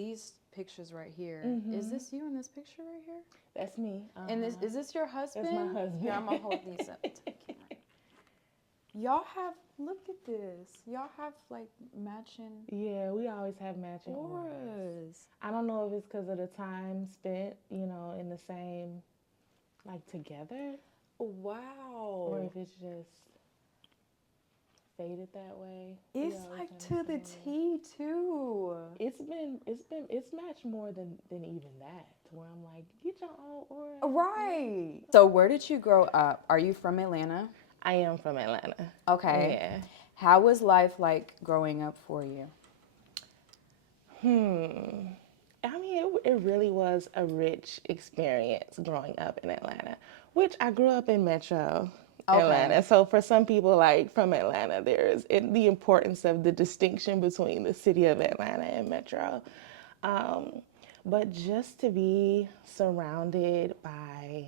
These pictures right here. Is Mm-hmm. this you in this picture right here? That's me. And is this your husband? That's my husband. Here, I'm gonna hold these up to the camera. Y'all have, look at this. Y'all have like matching Yeah, we always have matching auras. auras. I don't know if it's because of the time spent, in the same, like together, Wow. or if it's just faded that way. It's like to the T too. It's matched more than even that. To where I'm like, get your own aura. Right. So where did you grow up? Are you from Atlanta? I am from Atlanta. Okay. Yeah. How was life like growing up for you? I mean, it really was a rich experience growing up in Atlanta, which I grew up in Metro Atlanta. So for some people, like from Atlanta, there's the importance of the distinction between the city of Atlanta and Metro. But just to be surrounded by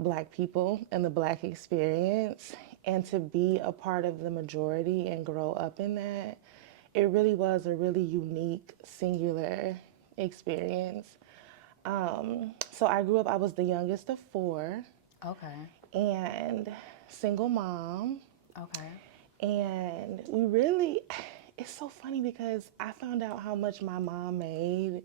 Black people and the Black experience, and to be a part of the majority and grow up in that, it really was a really unique, singular experience. So I grew up, I was the youngest of four. Okay. And single mom. Okay. And we really, it's so funny because I found out how much my mom made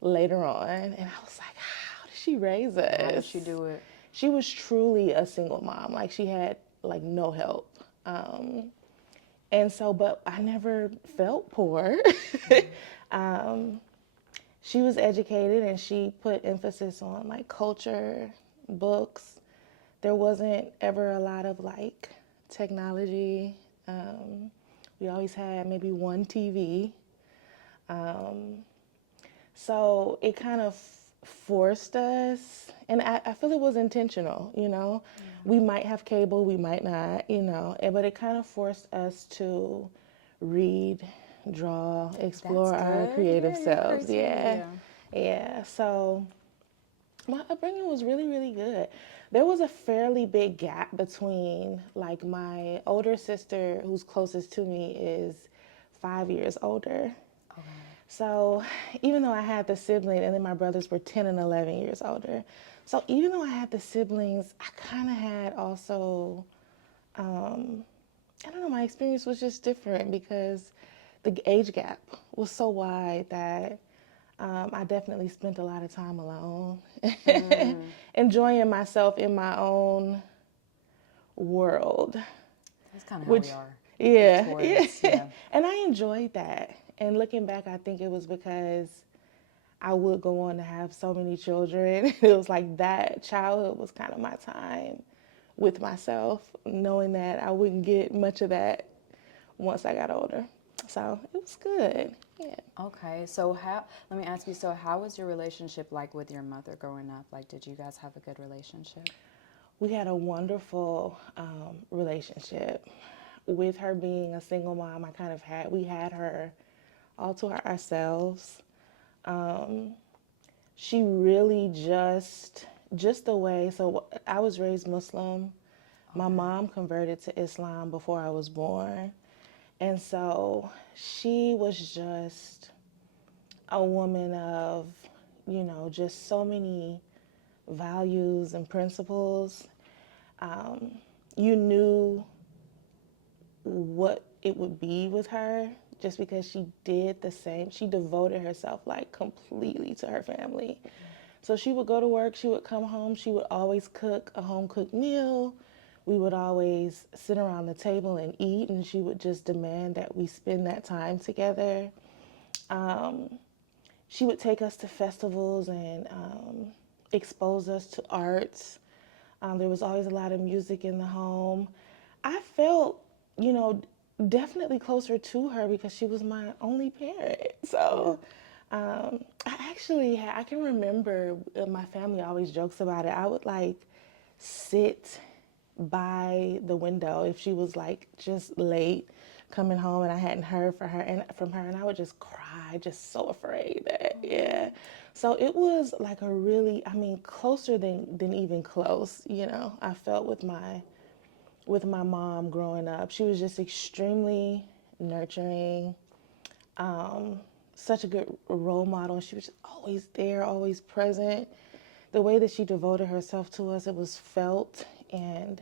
later on. And I was like, how did she raise us? How did she do it? She was truly a single mom. Like she had like no help. And so, but I never felt poor. She was educated and she put emphasis on like culture, books. There wasn't ever a lot of like technology. We always had maybe one TV. So it kind of forced us, and I feel it was intentional, We might have cable, we might not, but it kind of forced us to read, draw, explore our creative selves. Yeah. Yeah. So my upbringing was really, really good. There was a fairly big gap between, like, my older sister, who's closest to me, is 5 years older. Okay. So even though I had the sibling, and then my brothers were 10 and 11 years older. So even though I had the siblings, I kind of had also, I don't know, my experience was just different because the age gap was so wide that I definitely spent a lot of time alone, enjoying myself in my own world. That's kind of how we are. Yeah. And I enjoyed that. And looking back, I think it was because I would go on to have so many children. It was like that childhood was kind of my time with myself, knowing that I wouldn't get much of that once I got older. So it was good. Yeah. Okay, let me ask you, so how was your relationship like with your mother growing up? Like, did you guys have a good relationship? We had a wonderful relationship. With her being a single mom, we had her all to ourselves. She really just the way, so I was raised Muslim. My mom converted to Islam before I was born. And so she was just a woman of, just so many values and principles. You knew what it would be with her just because she did the same. She devoted herself like completely to her family. So she would go to work, she would come home, she would always cook a home cooked meal. We would always sit around the table and eat, and she would just demand that we spend that time together. She would take us to festivals and expose us to arts. There was always a lot of music in the home. I felt, you know, definitely closer to her because she was my only parent. So I can remember, my family always jokes about it. I would like sit by the window if she was like just late coming home and I hadn't heard from her, and I would just cry, just so afraid that, yeah. So it was like a really, I mean, closer than even close, I felt with my mom growing up. She was just extremely nurturing, such a good role model. And she was just always there, always present. The way that she devoted herself to us, it was felt. And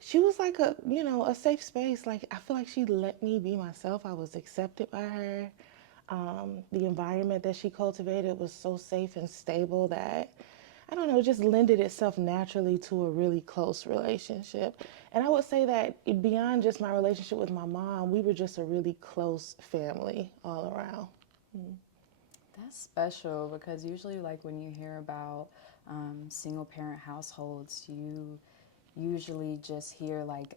she was like a, you know, a safe space. Like, I feel like she let me be myself. I was accepted by her. The environment that she cultivated was so safe and stable that, I don't know, it just lended itself naturally to a really close relationship. And I would say that beyond just my relationship with my mom, we were just a really close family all around. That's special because usually, like when you hear about single parent households, you usually just hear like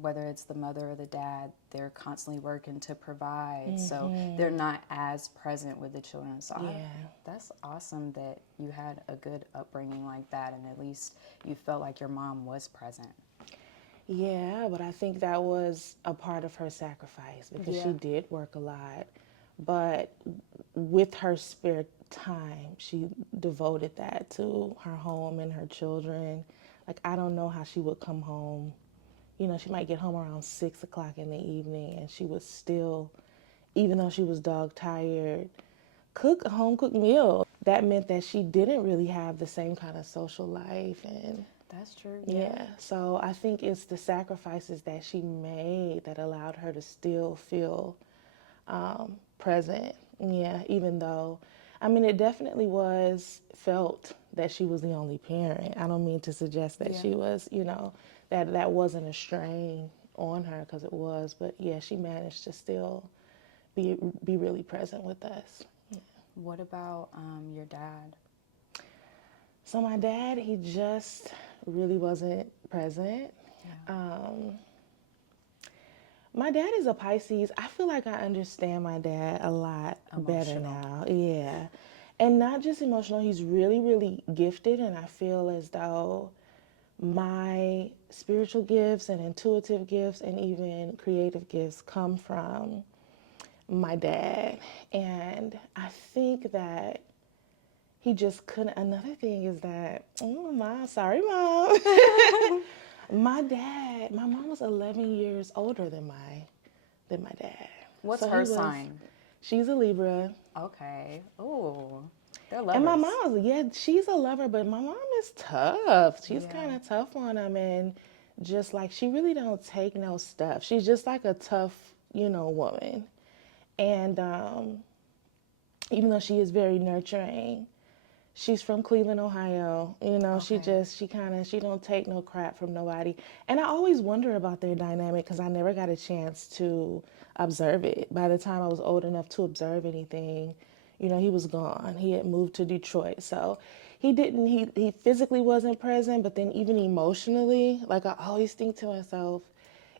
whether it's the mother or the dad, they're constantly working to provide, so they're not as present with the children. So that's awesome that you had a good upbringing like that, and at least you felt like your mom was present. Yeah, but I think that was a part of her sacrifice because she Yeah. did work a lot. But with her spare time, she devoted that to her home and her children. Like, I don't know how she would come home. You know, she might get home around 6 o'clock in the evening and she would still, even though she was dog tired, cook a home cooked meal. That meant that she didn't really have the same kind of social life. And That's true. yeah, so I think it's the sacrifices that she made that allowed her to still feel present. Yeah, even though, I mean, it definitely was felt that she was the only parent. I don't mean to suggest that Yeah. she was, you know, that wasn't a strain on her, because it was. But yeah, she managed to still be really present with us. What about your dad? So my dad, he just really wasn't present. My dad is a Pisces. I feel like I understand my dad a lot better Emotional. now. Yeah. And not just emotional, he's really, really gifted. And I feel as though my spiritual gifts and intuitive gifts and even creative gifts come from my dad. And I think that he just couldn't. Another thing is that, oh, mom, sorry, mom. My mom was 11 years older than my dad. What's So her sign? she's a Libra. Okay. Oh, they're And my lovers. mom, yeah, she's a lover, but my mom is tough. She's Yeah. kind of tough on him, and just like, she really don't take no stuff. She's just like a tough, you know, woman. And even though she is very nurturing, she's from Cleveland, Ohio. You know, Okay. she don't take no crap from nobody. And I always wonder about their dynamic because I never got a chance to observe it. By the time I was old enough to observe anything, you know, he was gone. He had moved to Detroit. So he physically wasn't present, but then even emotionally, like, I always think to myself,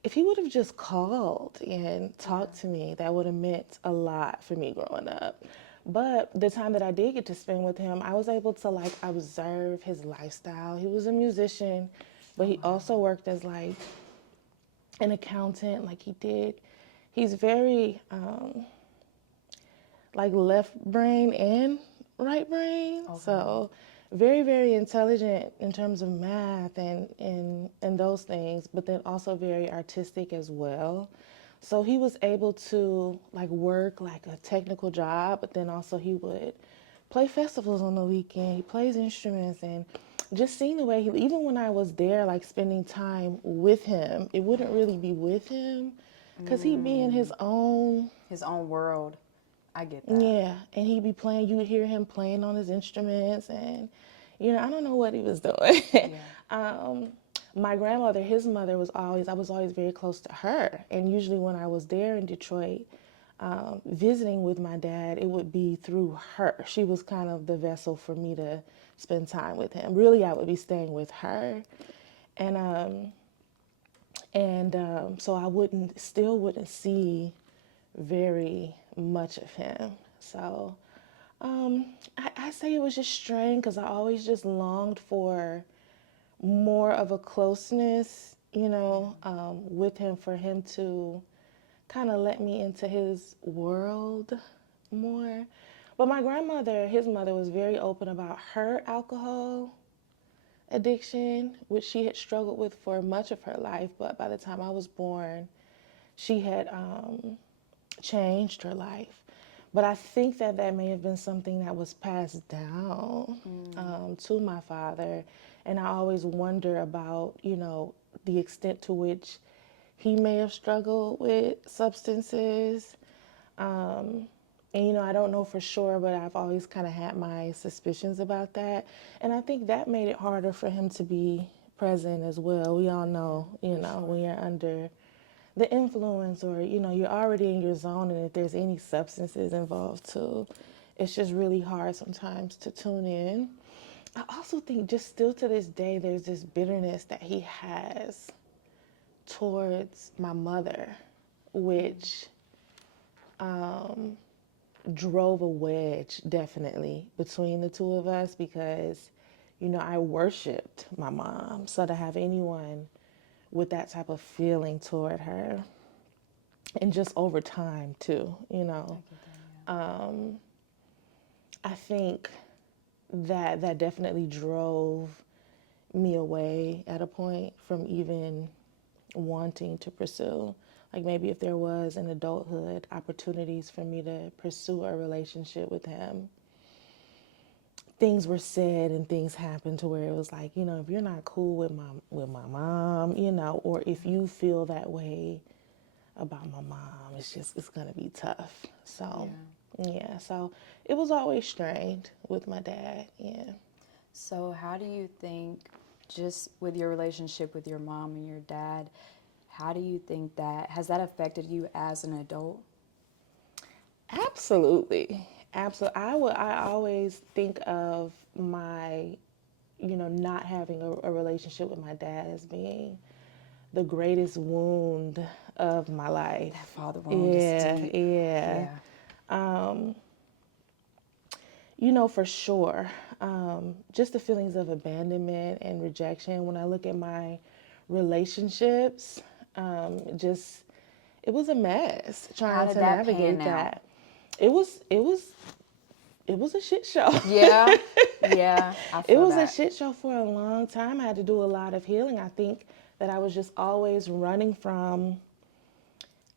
if he would have just called and talked to me, that would have meant a lot for me growing up. But the time that I did get to spend with him, I was able to like observe his lifestyle. He was a musician, but he also worked as like an accountant. Like, he's very like left brain and right brain. Okay. So very, very intelligent in terms of math and those things, but then also very artistic as well. So he was able to like work like a technical job, but then also he would play festivals on the weekend. He plays instruments, and just seeing the way he, even when I was there, like spending time with him, it wouldn't really be with him because he'd be in His own world. I get that. yeah, and he'd be playing, you would hear him playing on his instruments, and, you know, I don't know what he was doing. My grandmother, his mother, I was always very close to her. And usually when I was there in Detroit, visiting with my dad, it would be through her. She was kind of the vessel for me to spend time with him. Really, I would be staying with her. So I still wouldn't see very much of him. So I say it was just strange because I always just longed for more of a closeness, you know, with him, for him to kind of let me into his world more. But my grandmother, his mother, was very open about her alcohol addiction, which she had struggled with for much of her life. But by the time I was born, she had changed her life. But I think that that may have been something that was passed down to my father. And I always wonder about, the extent to which he may have struggled with substances. And, I don't know for sure, but I've always kind of had my suspicions about that. And I think that made it harder for him to be present as well. We all know, when you're under the influence or, you're already in your zone, and if there's any substances involved too, it's just really hard sometimes to tune in. I also think just still to this day, there's this bitterness that he has towards my mother, which drove a wedge definitely between the two of us because, I worshiped my mom. So to have anyone with that type of feeling toward her, and just over time too, I think that that definitely drove me away at a point from even wanting to pursue. Like maybe if there was in adulthood opportunities for me to pursue a relationship with him, things were said and things happened to where it was like, if you're not cool with my mom, or if you feel that way about my mom, it's gonna be tough. So yeah, so it was always strained with my dad. Yeah. So how do you think, just with your relationship with your mom and your dad, how do you think that has that affected you as an adult? Absolutely. Absolutely. I always think of my, not having a relationship with my dad as being the greatest wound of my life. That father wound is Yeah, deep. yeah. Yeah. For sure. Just the feelings of abandonment and rejection. When I look at my relationships, just it was a mess How trying did to that pan navigate out? that. It was a shit show. Yeah. Yeah, I It feel was a that. shit show for a long time. I had to do a lot of healing. I think that I was just always running from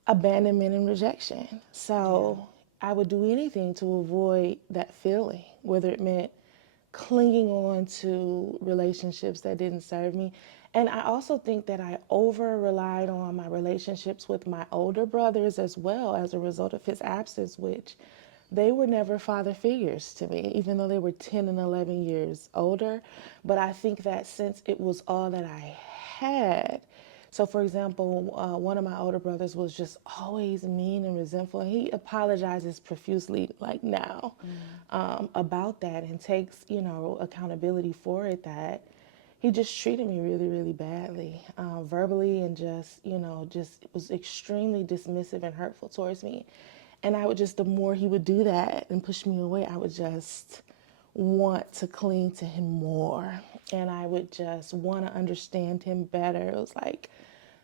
abandonment and rejection. So I would do anything to avoid that feeling, whether it meant clinging on to relationships that didn't serve me. And I also think that I over relied on my relationships with my older brothers as well as a result of his absence, which they were never father figures to me, even though they were 10 and 11 years older. But I think that since it was all that I had, so for example, one of my older brothers was just always mean and resentful. He apologizes profusely, like now, about that and takes, accountability for it, that he just treated me really, really badly, verbally, and just was extremely dismissive and hurtful towards me. And I would just, the more he would do that and push me away, I would just want to cling to him more. And I would just want to understand him better. It was like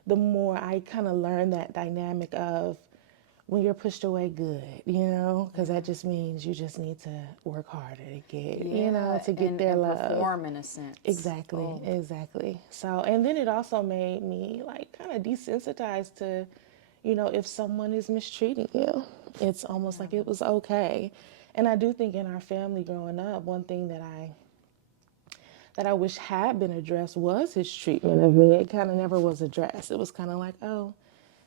the more I kind of learned that dynamic of when you're pushed away, good, because that just means you just need to work harder to get, Yeah, to get their and love. perform in a sense. Exactly, Oh, exactly. So, and then it also made me like kind of desensitized to, if someone is mistreating you, it's almost like it was okay. And I do think in our family growing up, one thing that I wish had been addressed was his treatment of me. It kind of never was addressed. It was kind of like, oh,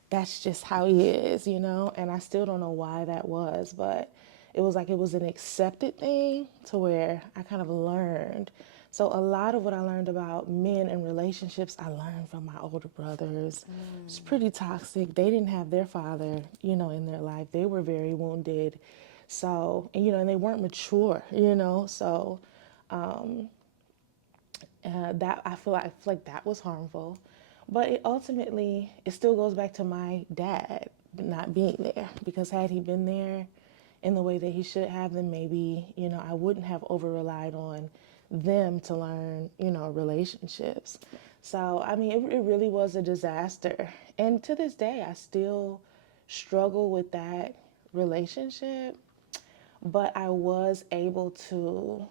that's just how he is, And I still don't know why that was, but it was like it was an accepted thing to where I kind of learned. So a lot of what I learned about men and relationships, I learned from my older brothers. It's pretty toxic. They didn't have their father, in their life. They were very wounded. So, and they weren't mature, So that I feel like that was harmful, but it ultimately it still goes back to my dad not being there, because had he been there in the way that he should have, then maybe I wouldn't have over relied on them to learn relationships. So I mean it really was a disaster, and to this day I still struggle with that relationship, but I was able to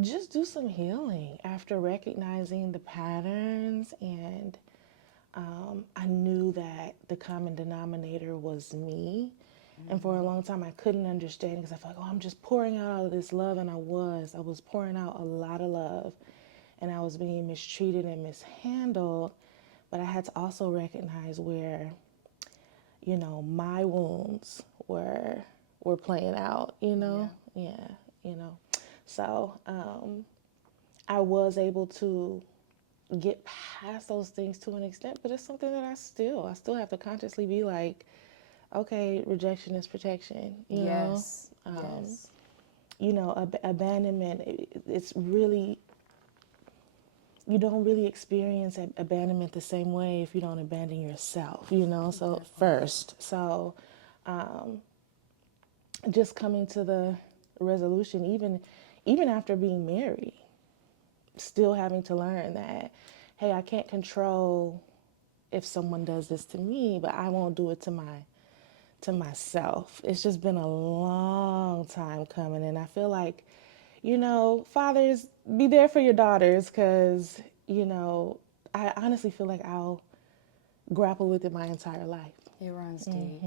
just do some healing after recognizing the patterns and I knew that the common denominator was me. And for a long time, I couldn't understand because I felt like, oh, I'm just pouring out all of this love. And I was pouring out a lot of love. And I was being mistreated and mishandled. But I had to also recognize where, my wounds were playing out, Yeah, So I was able to get past those things to an extent, but it's something that I still have to consciously be like, okay, rejection is protection, Yes. Yes. Abandonment, it's really, you don't really experience abandonment the same way if you don't abandon yourself, so Definitely. first. So just coming to the resolution, even after being married, still having to learn that, hey, I can't control if someone does this to me, but I won't do it to myself. It's just been a long time coming, and I feel like, fathers, be there for your daughters, because I honestly feel like I'll grapple with it my entire life. It runs deep.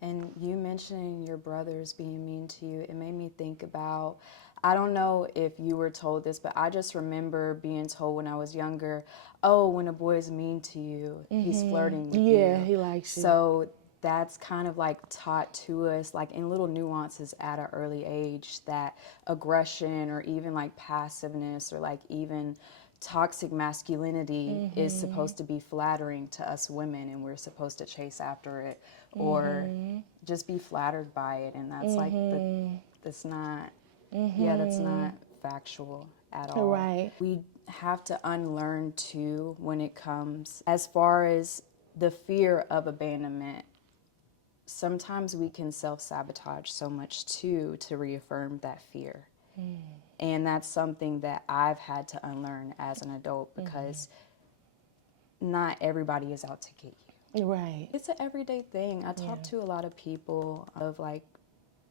And you mentioning your brothers being mean to you, it made me think about, I don't know if you were told this, but I just remember being told when I was younger, oh, when a boy is mean to you, he's flirting with you. Yeah, he likes you. So that's kind of like taught to us, like in little nuances at an early age, that aggression or even like passiveness or like even toxic masculinity is supposed to be flattering to us women, and we're supposed to chase after it or just be flattered by it. And that's like that's not that's not factual at all. Right. We have to unlearn too when it comes as far as the fear of abandonment. Sometimes we can self-sabotage so much too to reaffirm that fear. And that's something that I've had to unlearn as an adult, because not everybody is out to get you. Right. It's an everyday thing. I talk to a lot of people of like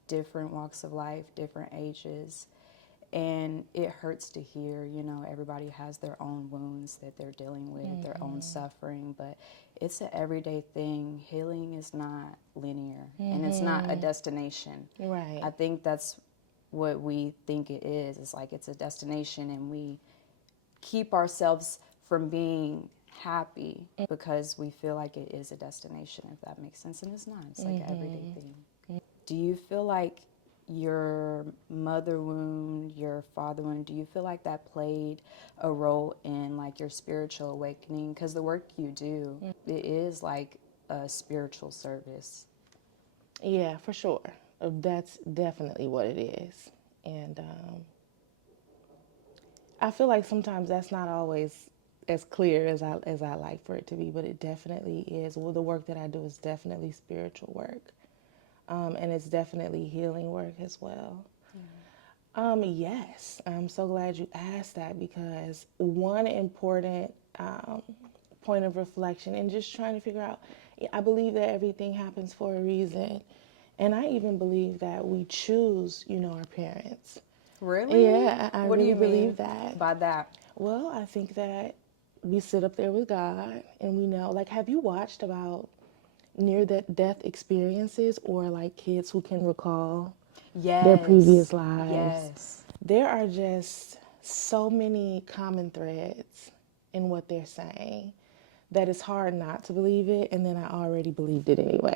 different walks of life, different ages, and it hurts to hear, everybody has their own wounds that they're dealing with, their own suffering, but it's an everyday thing. Healing is not linear, and it's not a destination. Right. I think that's what we think it is. It's like it's a destination, and we keep ourselves from being happy because we feel like it is a destination, if that makes sense. And it's not. It's like an everyday thing. Do you feel like your mother wound, your father wound, do you feel like that played a role in like your spiritual awakening? Because the work you do, it is like a spiritual service. Yeah, for sure. That's definitely what it is. And I feel like sometimes that's not always as clear as I like for it to be, but it definitely is. Well, the work that I do is definitely spiritual work. And it's definitely healing work as well. Yes, I'm so glad you asked that, because one important point of reflection and just trying to figure out, I believe that everything happens for a reason. And I even believe that we choose, our parents. Really? Yeah, I What do really you mean believe that. by that? Well, I think that we sit up there with God and we know, like, have you watched about near death experiences, or like kids who can recall their previous lives? Yes. There are just so many common threads in what they're saying that it's hard not to believe it, and then I already believed it anyway.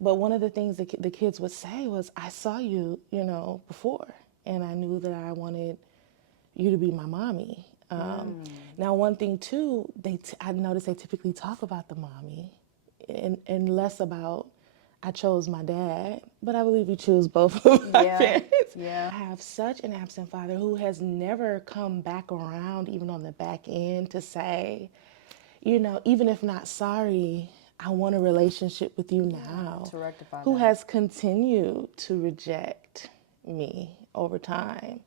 But one of the things that the kids would say was, I saw you, before, and I knew that I wanted you to be my mommy. Now, one thing too, I noticed they typically talk about the mommy and less about, I chose my dad, but I believe you choose both of my parents. Yeah. I have such an absent father who has never come back around, even on the back end, to say, even if not sorry, I want a relationship with you now. To rectify who that. has continued to reject me over time.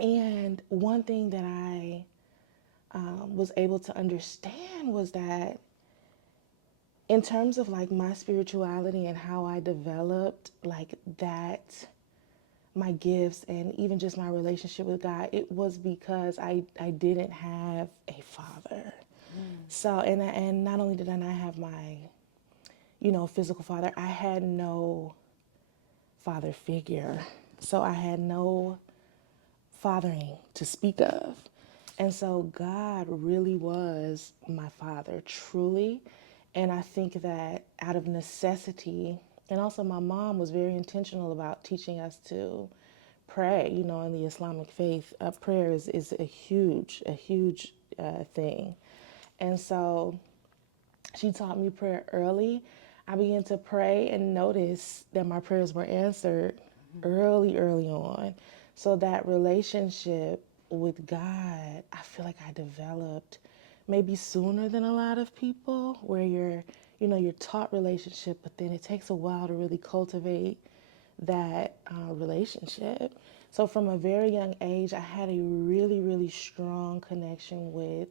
And one thing that I was able to understand was that in terms of like my spirituality and how I developed like that my gifts and even just my relationship with God, it was because I didn't have a father. So, and not only did I not have my, physical father, I had no father figure. So I had no fathering to speak of. And so God really was my father, truly. And I think that out of necessity, and also my mom was very intentional about teaching us to pray, in the Islamic faith. Prayer is a huge thing. And so she taught me prayer early. I began to pray and notice that my prayers were answered early on. So that relationship with God, I feel like I developed maybe sooner than a lot of people, where you're taught relationship, but then it takes a while to really cultivate that relationship. So from a very young age, I had a really strong connection with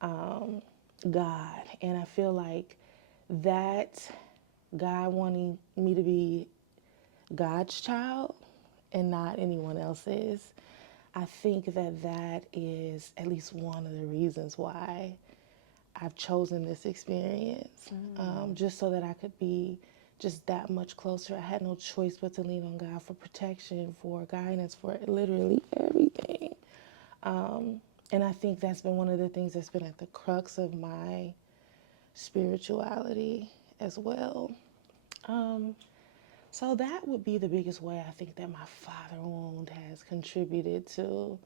God. And I feel like that God wanting me to be God's child and not anyone else's, I think that that is at least one of the reasons why I've chosen this experience, just so that I could be just that much closer. I had no choice but to lean on God for protection, for guidance, for literally everything. And I think that's been one of the things that's been at the crux of my spirituality as well. So that would be the biggest way I think that my father wound has contributed to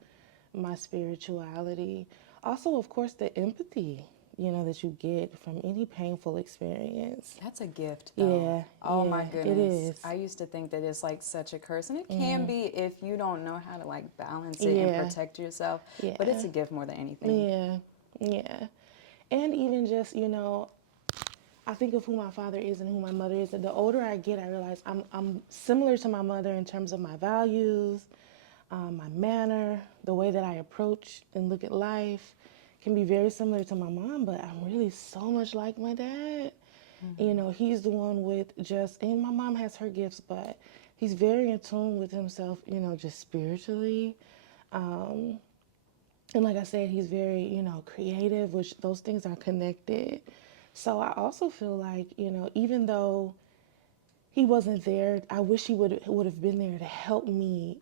my spirituality. Also, of course, the empathy, that you get from any painful experience. That's a gift, though. Oh my It goodness. is. I used to think that it's like such a curse, and it can be if you don't know how to like balance it and Yeah. protect yourself. Yeah. But it's a gift more than anything. Yeah. And even just, I think of who my father is and who my mother is. And the older I get, I realize I'm similar to my mother in terms of my values, my manner, the way that I approach and look at life can be very similar to my mom, but I'm really so much like my dad. He's the one with just, and my mom has her gifts, but he's very in tune with himself, just spiritually. And like I said, he's very, creative, which those things are connected. So I also feel like, even though he wasn't there, I wish he would have been there to help me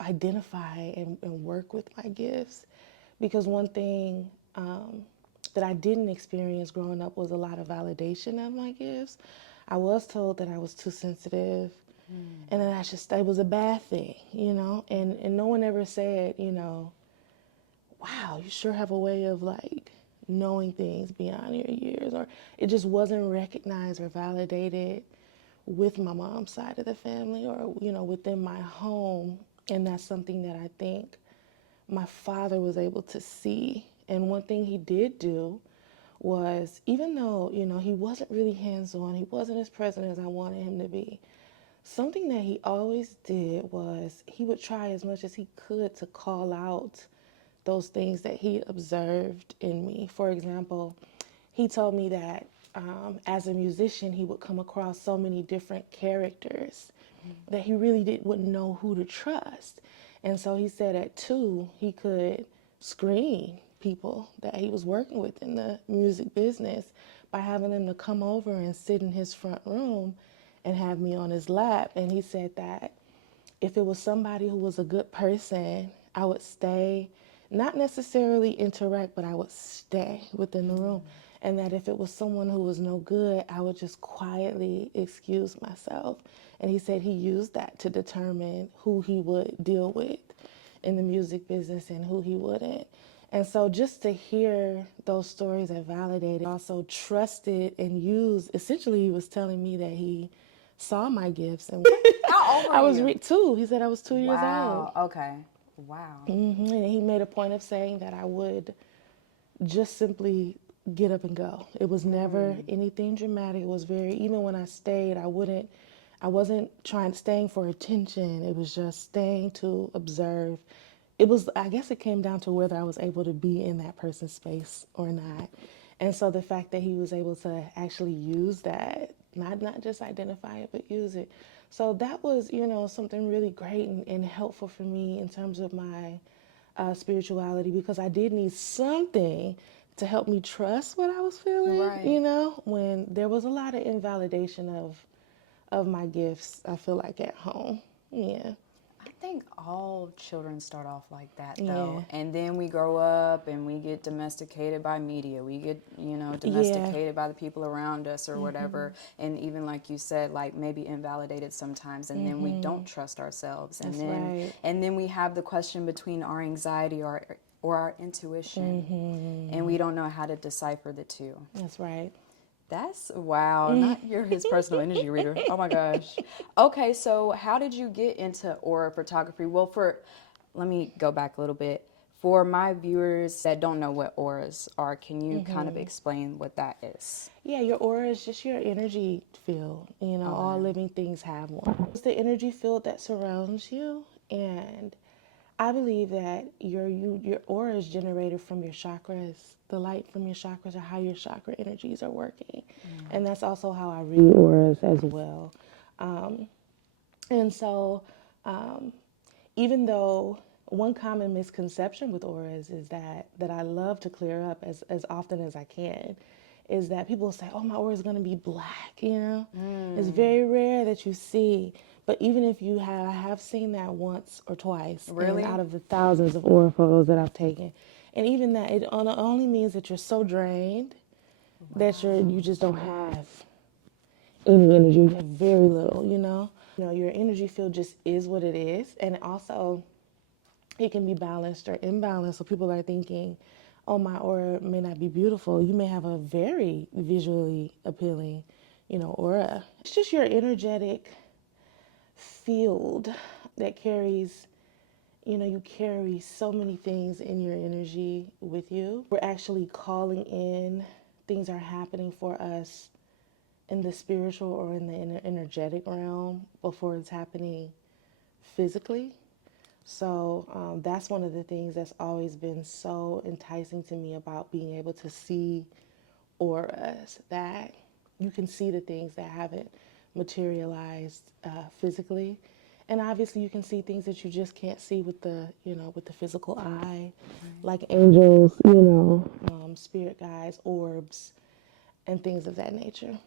identify and work with my gifts. Because one thing that I didn't experience growing up was a lot of validation of my gifts. I was told that I was too sensitive, and then it was a bad thing, and no one ever said, wow, you sure have a way of like knowing things beyond your years, or it just wasn't recognized or validated with my mom's side of the family, or within my home. And that's something that I think my father was able to see. And one thing he did do was, even though he wasn't really hands-on, he wasn't as present as I wanted him to be, something that he always did was he would try as much as he could to call out those things that he observed in me. For example, he told me that as a musician, he would come across so many different characters that he really wouldn't know who to trust. And so he said at 2, he could screen people that he was working with in the music business by having them to come over and sit in his front room and have me on his lap. And he said that if it was somebody who was a good person, I would stay, not necessarily interact, but I would stay within the room. And that if it was someone who was no good, I would just quietly excuse myself. And he said he used that to determine who he would deal with in the music business and who he wouldn't. And so just to hear those stories that validated, also trusted and used, essentially he was telling me that he saw my gifts. And How old were I was you? 2. He said I was 2 years old. Wow. Okay. Wow. And he made a point of saying that I would just simply get up and go. It was never anything dramatic. It was very, even when I stayed, I wasn't staying for attention. It was just staying to observe. It was, I guess it came down to whether I was able to be in that person's space or not. And so the fact that he was able to actually use that not just identify it, but use it. So that was, something really great and helpful for me in terms of my spirituality, because I did need something to help me trust what I was feeling, Right. when there was a lot of invalidation of my gifts, I feel like at home. Yeah. I think all children start off like that, Yeah. though. And then we grow up and we get domesticated by media. We get, Yeah. domesticated by the people around us or whatever. And even like you said, like maybe invalidated sometimes. And then we don't trust ourselves. That's right. And then we have the question between our anxiety or our intuition. And we don't know how to decipher the two. That's right. That's wow. Not you're his personal energy reader. Oh my gosh. Okay, so how did you get into aura photography? Well, let me go back a little bit. For my viewers that don't know what auras are, can you kind of explain what that is? Yeah, your aura is just your energy field. All living things have one. It's the energy field that surrounds you, and I believe that your aura is generated from your chakras. The light from your chakras are how your chakra energies are working, and that's also how I read auras as well. And so, even though one common misconception with auras is that I love to clear up as often as I can, is that people say, oh, my aura is going to be black. It's very rare that you see, but even if you have, I have seen that once or twice. Really? And out of the thousands of aura photos that I've taken, and even that, it only means that you're so drained that you just don't have any energy. You have very little. Your energy field just is what it is, and also it can be balanced or imbalanced. So people are thinking, oh, my aura may not be beautiful. You may have a very visually appealing, aura. It's just your energetic field that carries, you carry so many things in your energy with you. We're actually calling in, things are happening for us in the spiritual or in the energetic realm before it's happening physically. So that's one of the things that's always been so enticing to me about being able to see auras, that you can see the things that haven't materialized physically. And obviously you can see things that you just can't see with the physical eye, like angels, spirit guides, orbs, and things of that nature.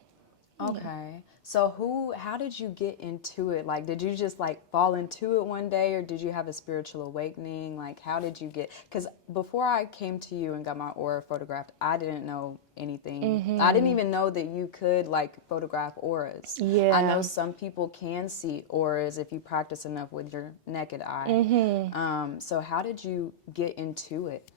Okay. So how did you get into it? Like, did you just like fall into it one day, or did you have a spiritual awakening? Like, how did you get, because before I came to you and got my aura photographed, I didn't know anything. I didn't even know that you could like photograph auras. Yeah. I know some people can see auras if you practice enough with your naked eye. So how did you get into it?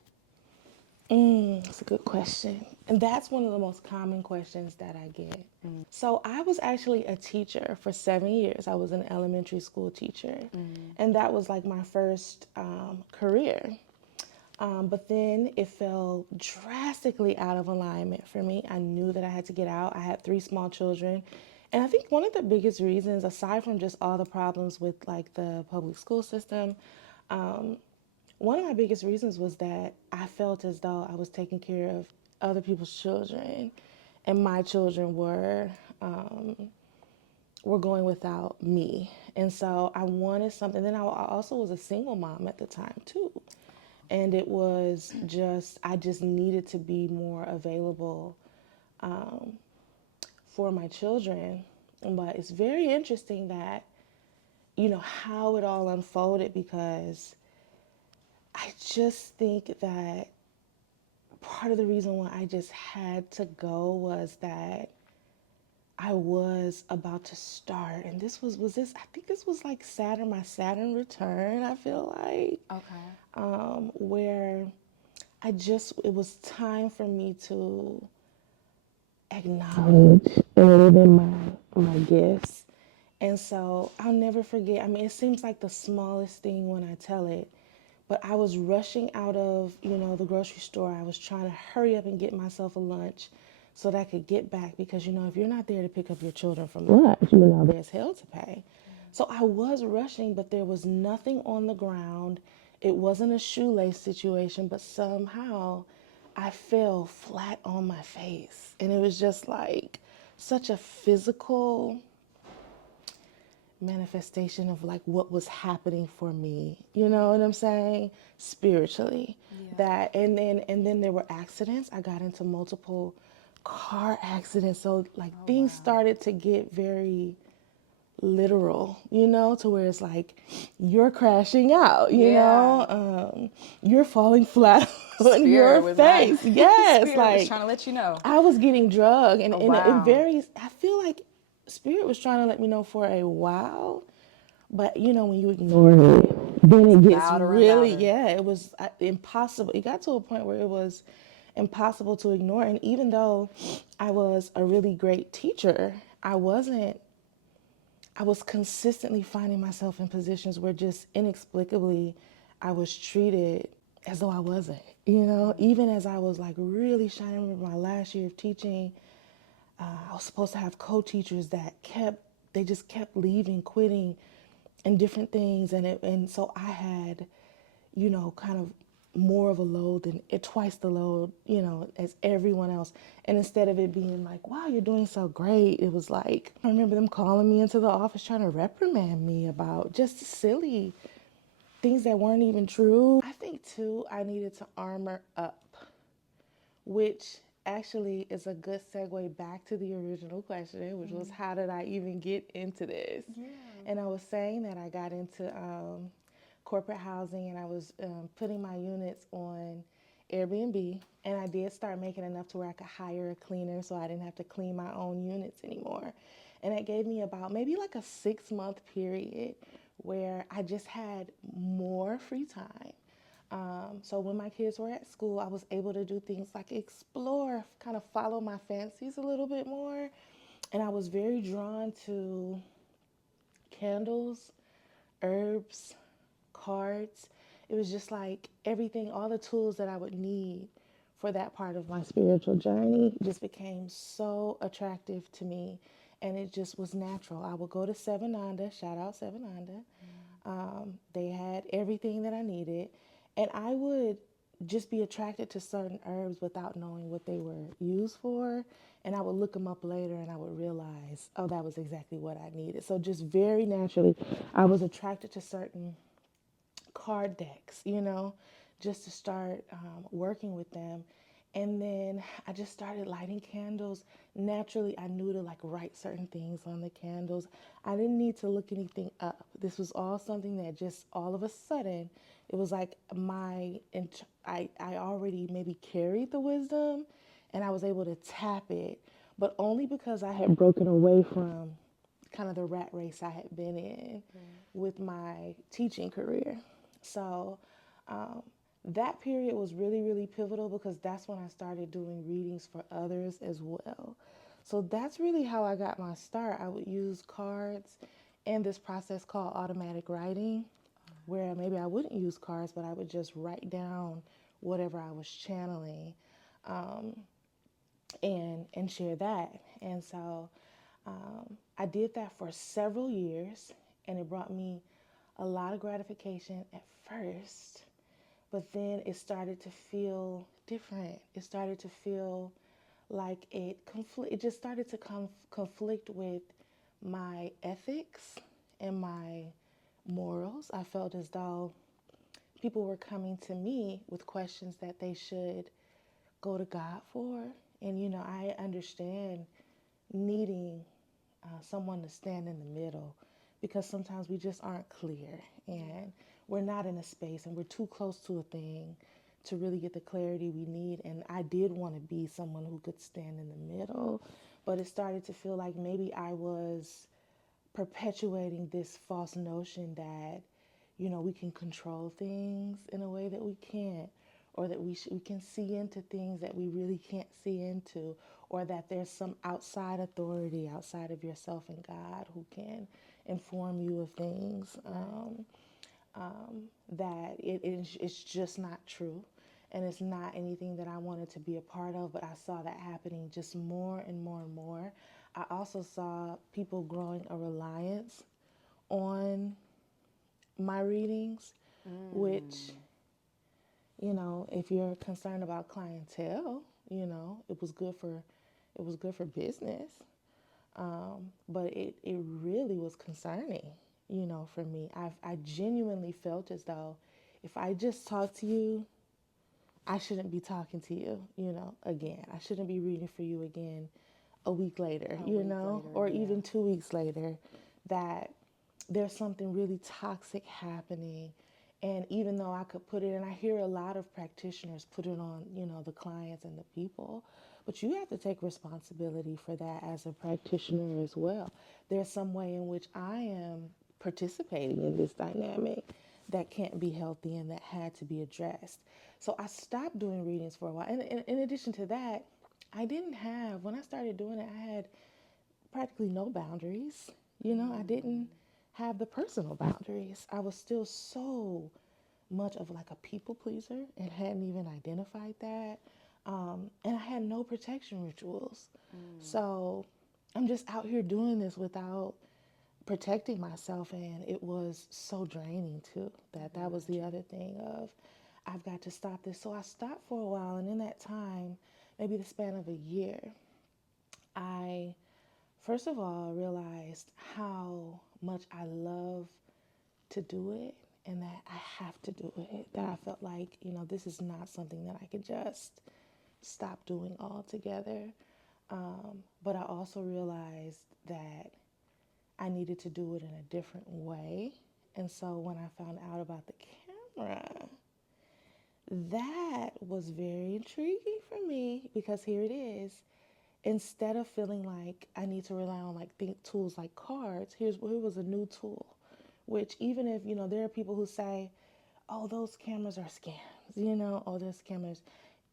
That's a good question. And that's one of the most common questions that I get. So I was actually a teacher for 7 years. I was an elementary school teacher. And that was like my first career. But then it fell drastically out of alignment for me. I knew that I had to get out. I had 3 small children. And I think one of the biggest reasons, aside from just all the problems with like the public school system, one of my biggest reasons was that I felt as though I was taking care of other people's children, and my children were going without me. And so I wanted something. Then I also was a single mom at the time too, and it was just, I just needed to be more available for my children. But it's very interesting that how it all unfolded, because I just think that part of the reason why I just had to go was that I was about to start, and this was this, I think this was like my Saturn return, I feel like. Okay. Where it was time for me to acknowledge and live in my gifts. And so I'll never forget. I mean, it seems like the smallest thing when I tell it, but I was rushing out of, the grocery store. I was trying to hurry up and get myself a lunch so that I could get back, because, if you're not there to pick up your children from lunch, there's hell to pay. So I was rushing, but there was nothing on the ground. It wasn't a shoelace situation, but somehow I fell flat on my face. And it was just like such a physical manifestation of like what was happening for me. You know what I'm saying? Spiritually. Yeah. That and then there were accidents. I got into multiple car accidents. So like Oh, things wow. started to get very literal, you know, to where it's like you're crashing out, you know, Yeah. you're falling flat on your Spirit was not. face. Yes, Spirit was like trying to let you know. I was getting drugged, and Oh, it wow. varies. I feel like Spirit was trying to let me know for a while, but you know, when you ignore it, then It's it gets louder and really, louder. yeah, it was impossible. It got to a point where it was impossible to ignore. And even though I was a really great teacher, I was consistently finding myself in positions where just inexplicably I was treated as though I wasn't, you know, even as I was like really shining. I remember my last year of teaching, I was supposed to have co-teachers that they just kept leaving, quitting, and different things. And so I had, you know, kind of more of a load than twice the load, you know, as everyone else. And instead of it being like, wow, you're doing so great, it was like, I remember them calling me into the office trying to reprimand me about just silly things that weren't even true. I think too, I needed to armor up, which actually is a good segue back to the original question, which was how did I even get into this? Yeah. And I was saying that I got into corporate housing, and I was putting my units on Airbnb, and I did start making enough to where I could hire a cleaner so I didn't have to clean my own units anymore. And it gave me about maybe like a 6 month period where I just had more free time. So when my kids were at school, I was able to do things like explore, kind of follow my fancies a little bit more. And I was very drawn to candles, herbs, cards. It was just like everything, all the tools that I would need for that part of my spiritual journey just became so attractive to me. And it just was natural. I would go to Seven Nanda, shout out Seven Nanda. They had everything that I needed. And I would just be attracted to certain herbs without knowing what they were used for. And I would look them up later and I would realize, oh, that was exactly what I needed. So just very naturally, I was attracted to certain card decks, you know, just to start working with them. And then I just started lighting candles. Naturally, I knew to like write certain things on the candles. I didn't need to look anything up. This was all something that just all of a sudden, it was like I already maybe carried the wisdom and I was able to tap it, but only because I had broken away from kind of the rat race I had been in with my teaching career. So that period was really, really pivotal because that's when I started doing readings for others as well. So that's really how I got my start. I would use cards and this process called automatic writing, where maybe I wouldn't use cards, but I would just write down whatever I was channeling and share that. And so I did that for several years, and it brought me a lot of gratification at first, but then it started to feel different. It started to feel like it just started to conflict with my ethics and my morals. I felt as though people were coming to me with questions that they should go to God for. And, you know, I understand needing someone to stand in the middle because sometimes we just aren't clear and we're not in a space and we're too close to a thing to really get the clarity we need. And I did want to be someone who could stand in the middle, but it started to feel like maybe I was perpetuating this false notion that, you know, we can control things in a way that we can't, or that we can see into things that we really can't see into, or that there's some outside authority outside of yourself and God who can inform you of things. That it's just not true. And it's not anything that I wanted to be a part of, but I saw that happening just more and more and more. I also saw people growing a reliance on my readings, which, you know, if you're concerned about clientele, you know, it was good for business. But it really was concerning, for me. I genuinely felt as though if I just talk to you, I shouldn't be talking to you, again. I shouldn't be reading for you again a week later, A week later, or yeah. even 2 weeks later, that there's something really toxic happening. And even though I could put it, and I hear a lot of practitioners put it on, the clients and the people, but you have to take responsibility for that as a practitioner as well. There's some way in which I am participating in this dynamic that can't be healthy and that had to be addressed. So I stopped doing readings for a while. And in addition to that, I didn't have, when I started doing it, I had practically no boundaries. I didn't have the personal boundaries. I was still so much of like a people pleaser and hadn't even identified that. And I had no protection rituals. So I'm just out here doing this without protecting myself, and it was so draining too. That was the other thing of I've got to stop this. So I stopped for a while, and in that time, maybe the span of a year, I first of all realized how much I love to do it and that I have to do it. That I felt like, this is not something that I could just stop doing altogether. But I also realized that I needed to do it in a different way. And so when I found out about the camera, that was very intriguing for me because here it is. Instead of feeling like I need to rely on like tools like cards, here was a new tool, which even if, there are people who say, oh, those cameras are scams, oh, those cameras,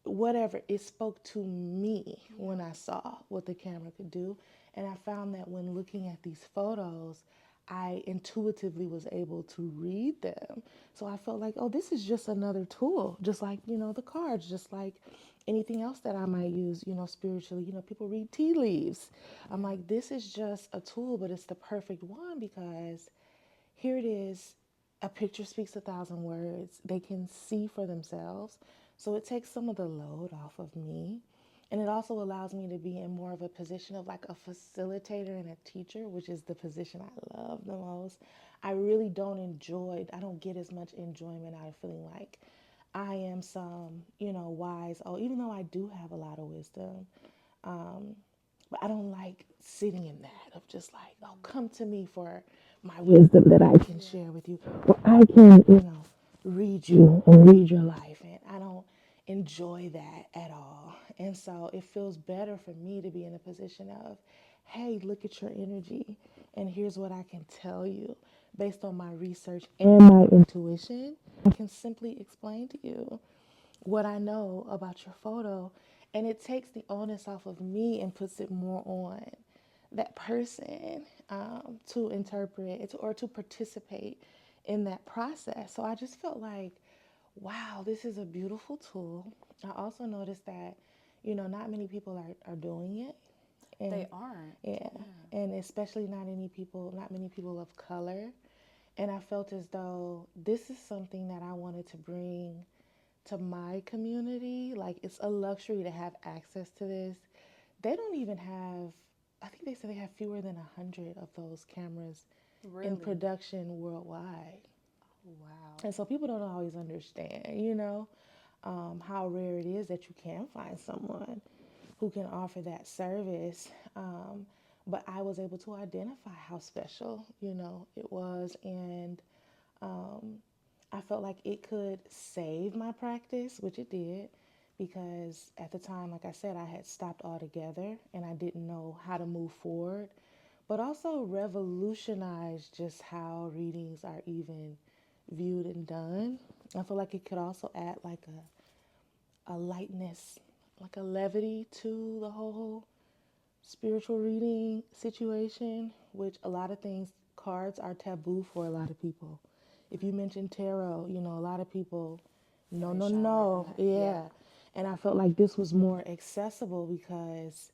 whatever. It spoke to me when I saw what the camera could do. And I found that when looking at these photos, I intuitively was able to read them. So I felt like, oh, this is just another tool, just like, the cards, just like anything else that I might use, spiritually. People read tea leaves. I'm like, this is just a tool, but it's the perfect one because here it is. A picture speaks 1,000 words. They can see for themselves. So it takes some of the load off of me. And it also allows me to be in more of a position of like a facilitator and a teacher, which is the position I love the most. I really I don't get as much enjoyment out of feeling like I am some, wise, oh, even though I do have a lot of wisdom, but I don't like sitting in that of just like, oh, come to me for my wisdom that I can share with you. Or I can, read you and read your life. And I don't enjoy that at all. And so it feels better for me to be in a position of, hey, look at your energy. And here's what I can tell you based on my research and my intuition. I can simply explain to you what I know about your photo. And it takes the onus off of me and puts it more on that person to interpret it or to participate in that process. So I just felt like, wow, this is a beautiful tool. I also noticed that, not many people are doing it. And They aren't. yeah, and especially not many people of color. And I felt as though this is something that I wanted to bring to my community. Like, it's a luxury to have access to this. They don't even have, I think they said they have fewer than 100 of those cameras in Really? production worldwide. Wow. And so people don't always understand, how rare it is that you can find someone who can offer that service. But I was able to identify how special, it was. And I felt like it could save my practice, which it did, because at the time, like I said, I had stopped altogether and I didn't know how to move forward, but also revolutionize just how readings are even viewed and done. I feel like it could also add like a lightness, like a levity to the whole spiritual reading situation, which a lot of things, cards are taboo for a lot of people. If you mention tarot, a lot of people, no, They no, shy away from no, that. Yeah. yeah. And I felt like this was more accessible because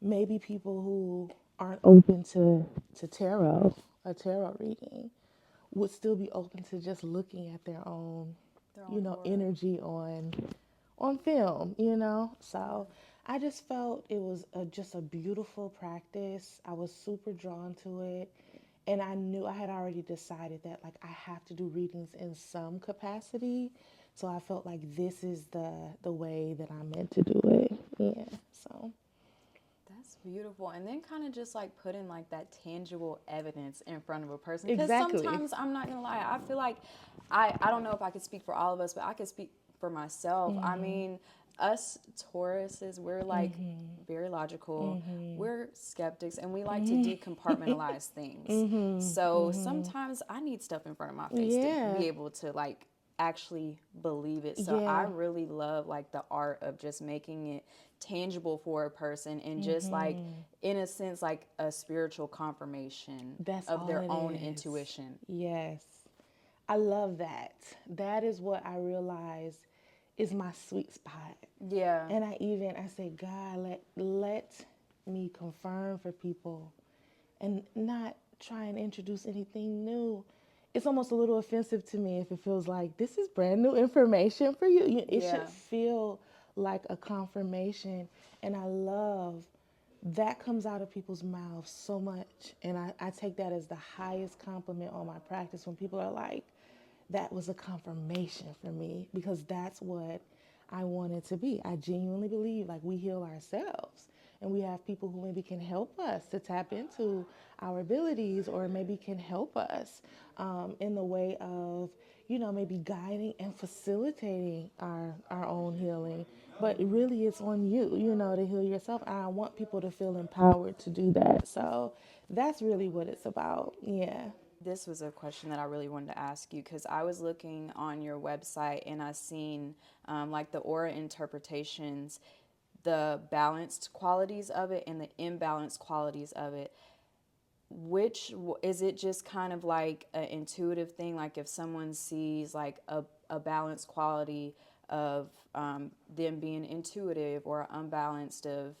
maybe people who aren't open to tarot, a tarot reading, would still be open to just looking at their own, Their own aura. energy on film. So I just felt it was just a beautiful practice. I was super drawn to it. And I knew I had already decided that like I have to do readings in some capacity. So I felt like this is the way that I'm meant to do it. Yeah. So That's beautiful. And then kind of just like putting like that tangible evidence in front of a person. Because exactly. sometimes, I'm not going to lie, I feel like I don't know if I could speak for all of us, but I could speak for myself. I mean, us Tauruses, we're like very logical. We're skeptics and we like to decompartmentalize things. So sometimes I need stuff in front of my face to Yeah. be able to like actually believe it. So I Yeah. really love like the art of just making it tangible for a person and just like in a sense like a spiritual confirmation That's of all their it own is. intuition. Yes. I love that. That is what I realize is my sweet spot. Yeah. And I say, God, let me confirm for people and not try and introduce anything new. It's almost a little offensive to me if it feels like this is brand new information for you. It Yeah. should feel like a confirmation. And I love that comes out of people's mouths so much. And I take that as the highest compliment on my practice when people are like, that was a confirmation for me because that's what I want it to be. I genuinely believe like we heal ourselves and we have people who maybe can help us to tap into our abilities or maybe can help us in the way of, maybe guiding and facilitating our own healing. But really, it's on you, to heal yourself. And I want people to feel empowered to do that. So that's really what it's about. Yeah. This was a question that I really wanted to ask you because I was looking on your website and I seen like the aura interpretations, the balanced qualities of it and the imbalanced qualities of it. Which is it just kind of like an intuitive thing? Like if someone sees like a balanced quality of them being intuitive or unbalanced of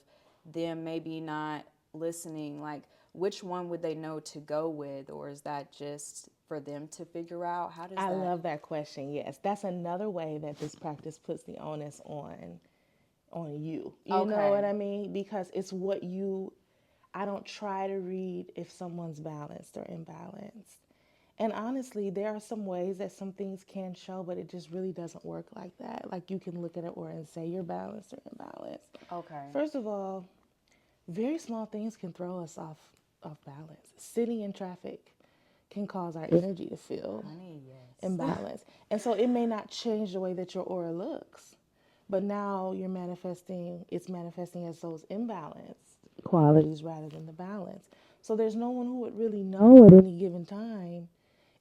them maybe not listening, like which one would they know to go with? Or is that just for them to figure out? How does I that? love that question. Yes, that's another way that this practice puts the onus on you. You know Okay. what I mean? Because it's what you I don't try to read if someone's balanced or imbalanced. And honestly, there are some ways that some things can show, but it just really doesn't work like that. Like you can look at it or and say you're balanced or imbalanced. Okay. First of all, very small things can throw us off balance. Sitting in traffic can cause our energy to feel Honey, yes. imbalanced. And so it may not change the way that your aura looks, but now it's manifesting as those imbalanced qualities rather than the balance. So there's no one who would really know at any given time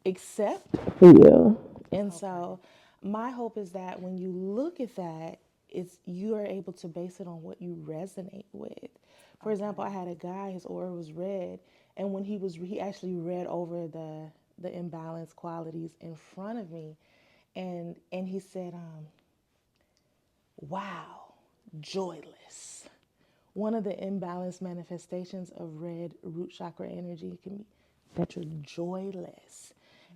except for you. And Okay. so my hope is that when you look at that, it's you are able to base it on what you resonate with. For example, Okay. I had a guy, his aura was red, and when he actually read over the imbalanced qualities in front of me, and he said, "Wow, joyless." One of the imbalanced manifestations of red root chakra energy can be that you're joyless.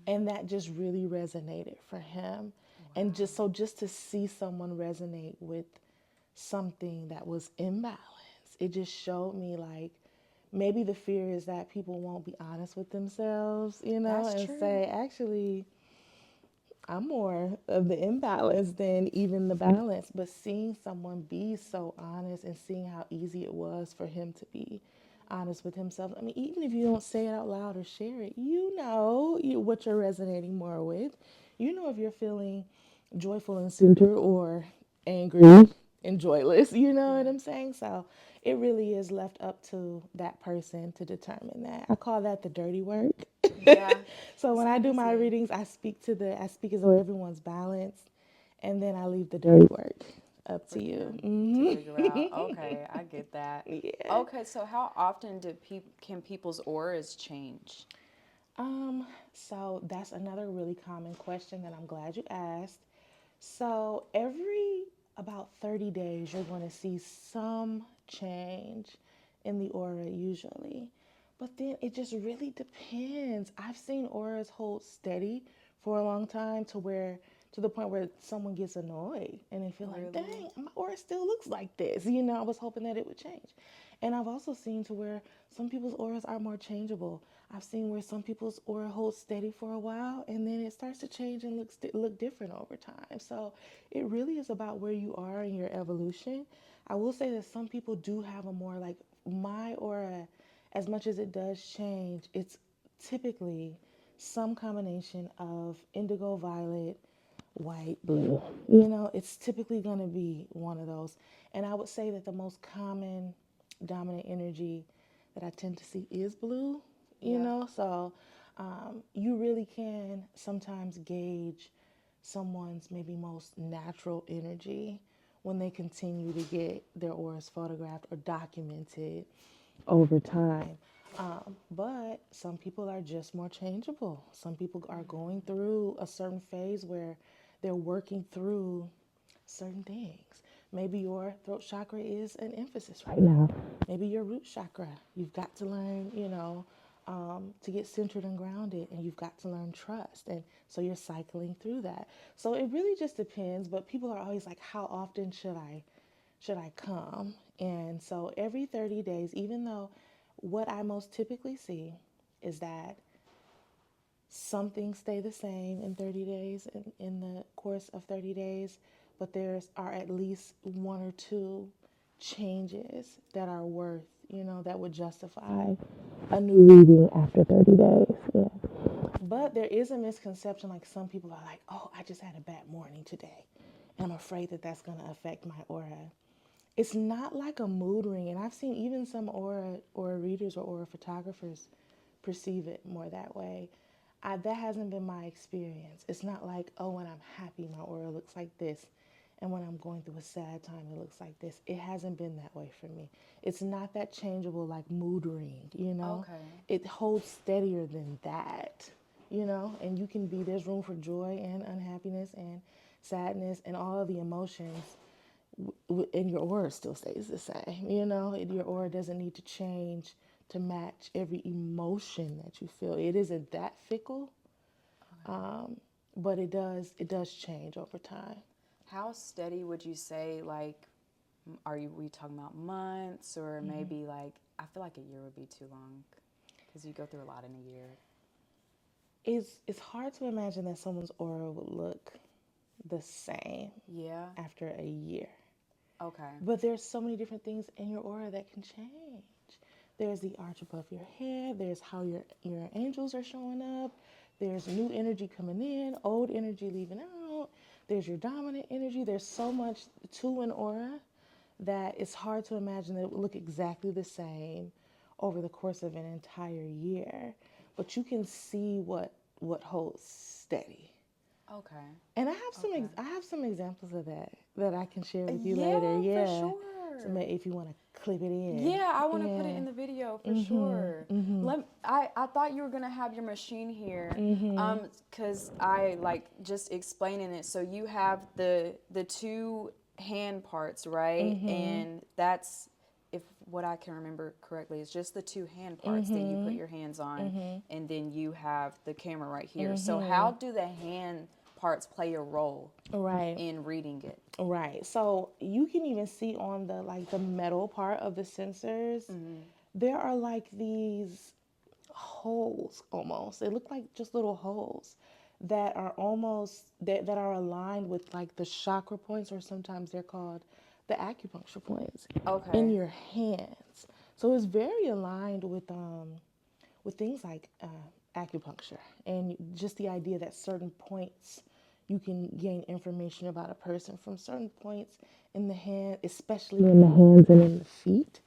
And that just really resonated for him. And Wow. just to see someone resonate with something that was imbalanced, it just showed me like maybe the fear is that people won't be honest with themselves, That's and true. say, actually, I'm more of the imbalance than even the balance. But seeing someone be so honest and seeing how easy it was for him to be honest with himself. I mean, even if you don't say it out loud or share it, what you're resonating more with. You know if you're feeling joyful and centered or angry and joyless. You know what Yeah. I'm saying? So it really is left up to that person to determine that. I call that the dirty work. Yeah. So It's when I not do my easy readings, I speak as though everyone's balanced, and then I leave the dirty work up for to you. them to figure out. Okay, I get that. Yeah. Okay, so how often can people's auras change? So that's another really common question that I'm glad you asked. So every about 30 days, you're going to see some change in the aura usually. But then it just really depends. I've seen auras hold steady for a long time to where to the point where someone gets annoyed and they feel like, Really? dang, my aura still looks like this. You know, I was hoping that it would change. And I've also seen to where some people's auras are more changeable. I've seen where some people's aura holds steady for a while and then it starts to change and look different over time. So it really is about where you are in your evolution. I will say that some people do have a more like my aura, as much as it does change, it's typically some combination of indigo violet, white, blue. You know, it's typically going to be one of those. And I would say that the most common dominant energy that I tend to see is blue, you Yeah. know? So you really can sometimes gauge someone's maybe most natural energy when they continue to get their auras photographed or documented over time. But some people are just more changeable. Some people are going through a certain phase where they're working through certain things. Maybe your throat chakra is an emphasis right now. Maybe your root chakra. You've got to learn, you know, to get centered and grounded, and you've got to learn trust. And so you're cycling through that. So it really just depends. But people are always like, how often should I come? And so every 30 days, even though what I most typically see is that some things stay the same in 30 days, in the course of 30 days, but there's are at least one or two changes that are worth, you know, that would justify a new reading after 30 days. Yeah. But there is a misconception, like some people are like, oh, I just had a bad morning today, and I'm afraid that that's going to affect my aura. It's not like a mood ring, and I've seen even some aura readers or aura photographers perceive it more that way. That hasn't been my experience. It's not like, oh, when I'm happy, my aura looks like this, and when I'm going through a sad time, it looks like this. It hasn't been that way for me. It's not that changeable like mood ring, you know? Okay. It holds steadier than that, you know? And you can be, there's room for joy and unhappiness and sadness and all of the emotions, and your aura still stays the same. You know, your aura doesn't need to change to match every emotion that you feel. It isn't that fickle, but it does change over time. How steady would you say, like, we talking about months or maybe like, I feel like a year would be too long because you go through a lot in a year. It's hard to imagine that someone's aura would look the same Yeah. after a year. Okay. But there's so many different things in your aura that can change. There's the arch above your head. There's how your angels are showing up. There's new energy coming in, old energy leaving out. There's your dominant energy. There's so much to an aura that it's hard to imagine that it would look exactly the same over the course of an entire year. But you can see what holds steady. Okay. And I have Okay. I have some examples of that I can share with you later. Yeah, for Yeah. So sure. if you want to clip it in. Yeah, I want to put it Yeah. in the video for sure. I thought you were gonna have your machine here, because I like just explaining it. So you have the two hand parts, right? And that's, if what I can remember correctly, is just the two hand parts that you put your hands on, and then you have the camera right here. So how do the hand parts play a role Right. in reading it? Right. So you can even see on the metal part of the sensors, there are like these holes almost. They look like just little holes that are almost that are aligned with like the chakra points, or sometimes they're called the acupuncture points in Okay. your hands. So it's very aligned with things like acupuncture, and just the idea that certain points you can gain information about a person from certain points in the hand, especially in the hands and in the feet.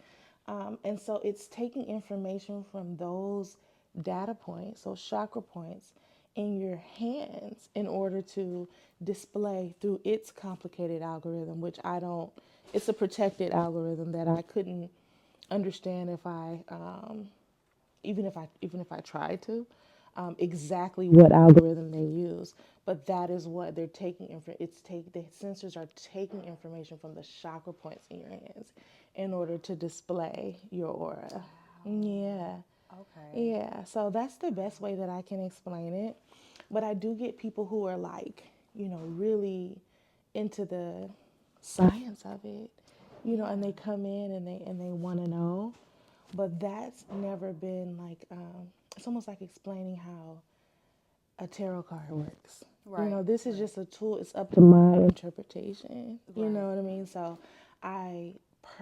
And so it's taking information from those data points, those chakra points in your hands in order to display through its complicated algorithm, which I don't, it's a protected algorithm that I couldn't understand if I even if I tried to, exactly what algorithm they use. But that is what they're taking. The sensors are taking information from the chakra points in your hands in order to display your aura. Yeah. Okay. Yeah, so that's the best way that I can explain it. But I do get people who are like, really into the science of it, and they come in and they want to know. But that's never been like, it's almost like explaining how a tarot card works. Right. This is just a tool. It's up to my interpretation. You Right. know what I mean? So I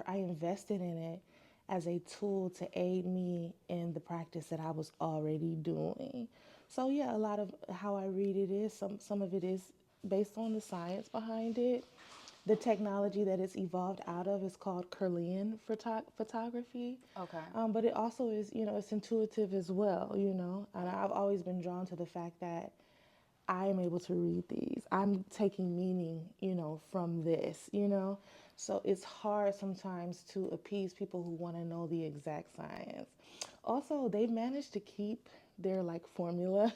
I invested in it as a tool to aid me in the practice that I was already doing. So yeah, a lot of how I read it is some of it is based on the science behind it. The technology that it's evolved out of is called Kirlian photography. Okay. But it also is, it's intuitive as well, And I've always been drawn to the fact that I am able to read these. I'm taking meaning, from this. So it's hard sometimes to appease people who want to know the exact science. Also, they've managed to keep their like formula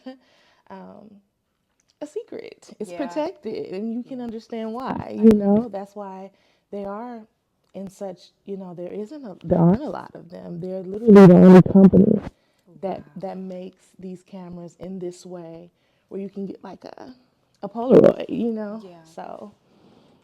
a secret. It's Yeah. protected, and you can Yeah. understand why. That's why they are in such. There aren't a lot of them. They're literally the only company that Wow. makes these cameras in this way, where you can get like a Polaroid. Yeah. So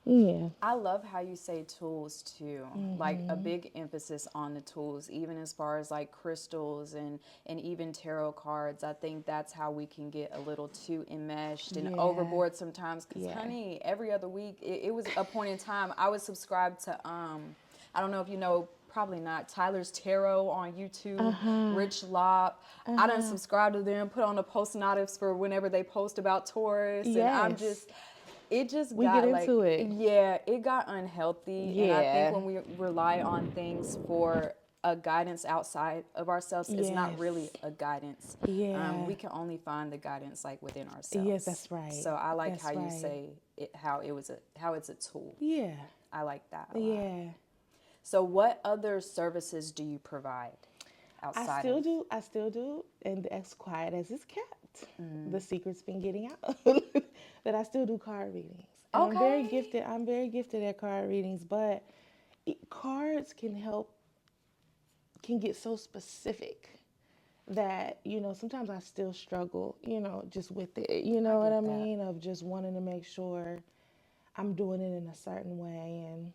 yeah, I love how you say tools too. Like a big emphasis on the tools, even as far as like crystals and even tarot cards. I think that's how we can get a little too enmeshed and yeah, overboard sometimes. Because, yeah. honey, every other week, it was a point in time I was subscribed to, I don't know if you know, probably not, Tyler's Tarot on Uh YouTube, huh. Rich Lop. Uh I done huh. subscribed to them, put on the post notice for whenever they post about Taurus. And I'm Yes, just, it just we get got like, into it. yeah, it got unhealthy. And I think Yeah. when we rely on things for a guidance outside of ourselves, it's not really Yes. a guidance. Yeah. We can only find the guidance like within Yes, ourselves. that's right. So I like how That's you right. say it, how it's a tool. Yeah. I like that a lot. Yeah. So what other services do you provide I outside still of? do. I still do. And as quiet as it's kept, the secret's been getting out that I still do card readings. And I'm very Okay. gifted. I'm very gifted at card readings, but cards can get so specific that, sometimes I still struggle, just with it. You I know what I get that. mean? Of just wanting to make sure I'm doing it in a certain way. And,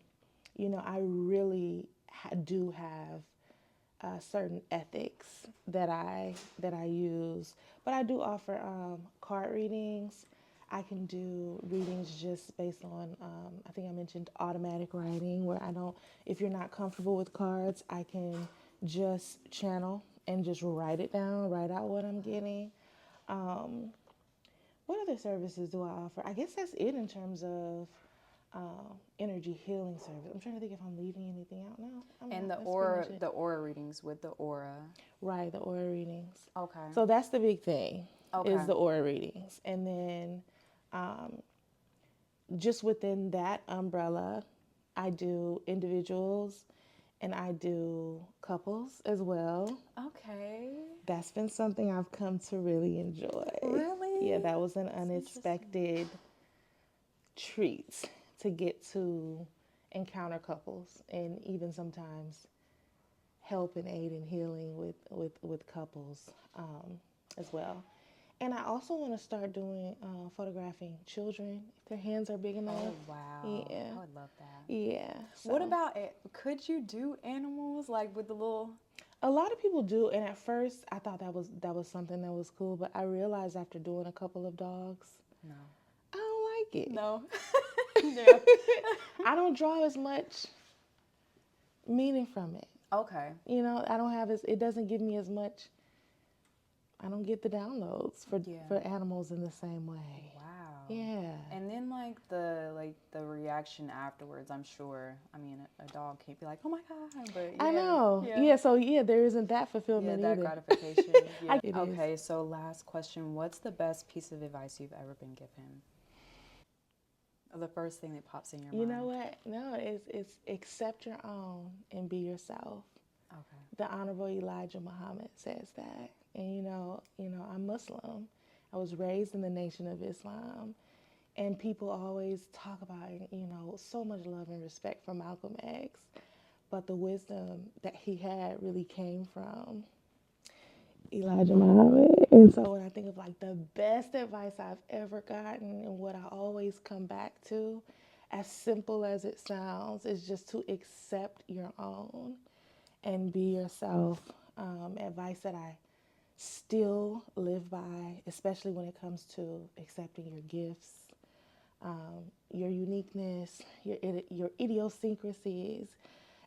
I really do have certain ethics that I use. But I do offer card readings. I can do readings just based on, I think I mentioned automatic writing, where I don't, if you're not comfortable with cards, I can just channel and just write it down, write out what I'm getting. Um, what other services do I offer? I guess that's it in terms of energy healing service. I'm trying to think if I'm leaving anything out. No, I'm And not. That's pretty much it. the aura readings with the aura. Right, the aura readings. Okay. So that's the big thing, Okay. is the aura readings. And then just within that umbrella, I do individuals and I do couples as well. Okay. That's been something I've come to really enjoy. Yeah, Really? that was an That's interesting. unexpected treat to get to encounter couples and even sometimes help and aid in healing with couples as well. And I also want to start doing photographing children if their hands are big enough. Oh, wow. Yeah, I would love that. yeah. What So about it? Could you do animals like with the little? a lot of people do, and at first I thought that was something that was cool, but I realized after doing a couple of dogs, No. I don't like it. No. Yeah. I don't draw as much meaning from it. Okay. I don't have as it doesn't give me as much. I don't get the downloads for Yeah. for animals in the same way. Wow. Yeah. And then like the reaction afterwards, I'm sure. I mean, a dog can't be like, "Oh my God," but I yeah. know. Yeah. Yeah, so yeah, there isn't that Yeah, fulfillment that either. gratification. Yeah. It is. Okay, so last question. What's the best piece of advice you've ever been given? Or the first thing that pops in your You know mind? what? No, it's accept your own and be yourself. Okay. The Honorable Elijah Muhammad says that. And I'm Muslim. I was raised in the Nation of Islam. And people always talk about, so much love and respect for Malcolm X. But the wisdom that he had really came from Elijah Muhammad. And so when I think of like the best advice I've ever gotten and what I always come back to, as simple as it sounds, is just to accept your own and be yourself. Advice that I still live by, especially when it comes to accepting your gifts, your uniqueness, your idiosyncrasies,